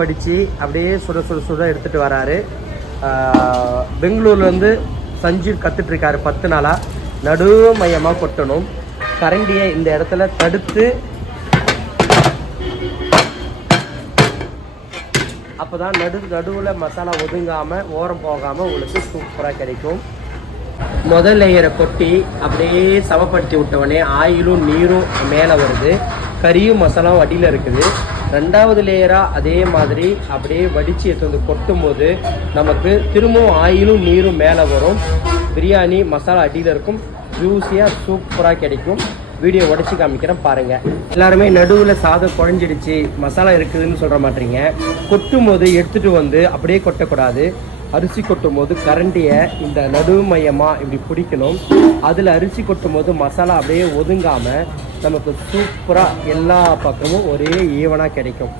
வடித்து அப்படியே சுட சுட சுட எடுத்துகிட்டு வராரு. பெங்களூர்லேருந்து சஞ்சீவ் கற்றுட்ருக்காரு 10 நாளாக. நடு மையமாக கொட்டணும். கரண்டியை இந்த இடத்துல தடுத்து அப்போ தான் நடுவில் மசாலா ஒதுங்காமல் ஓரம் போகாமல் உங்களுக்கு சூப்பராக கிடைக்கும். முதல் லேயரை கொட்டி அப்படியே சமப்படுத்தி விட்டவொடனே ஆயிலும் நீரும் மேலே வருது, கறியும் மசாலாவும் அடியில் இருக்குது. 2வது லேயராக அதே மாதிரி அப்படியே வடித்து எடுத்து வந்து கொட்டும் போது நமக்கு திரும்பவும் ஆயிலும் நீரும் மேலே வரும். பிரியாணி மசாலா அடியில் இருக்கும், ஜூஸியாக சூப்பராக கிடைக்கும். வீடியோ உடச்சி காமிக்கிறேன் பாருங்கள். எல்லாருமே நடுவில் சாதம் குழஞ்சிடுச்சு மசாலா இருக்குதுன்னு சொல்கிற மாட்டீங்க. கொட்டும் போது எடுத்துகிட்டு வந்து அப்படியே கொட்டக்கூடாது. அரிசி கொட்டும் போது கரண்டியை இந்த நடு மையமாக இப்படி பிடிக்கணும். அதில் அரிசி கொட்டும் போது மசாலா அப்படியே ஒதுங்காமல் நமக்கு சூப்பராக எல்லா பக்கமும் ஒரே ஈவனாக கிடைக்கும்.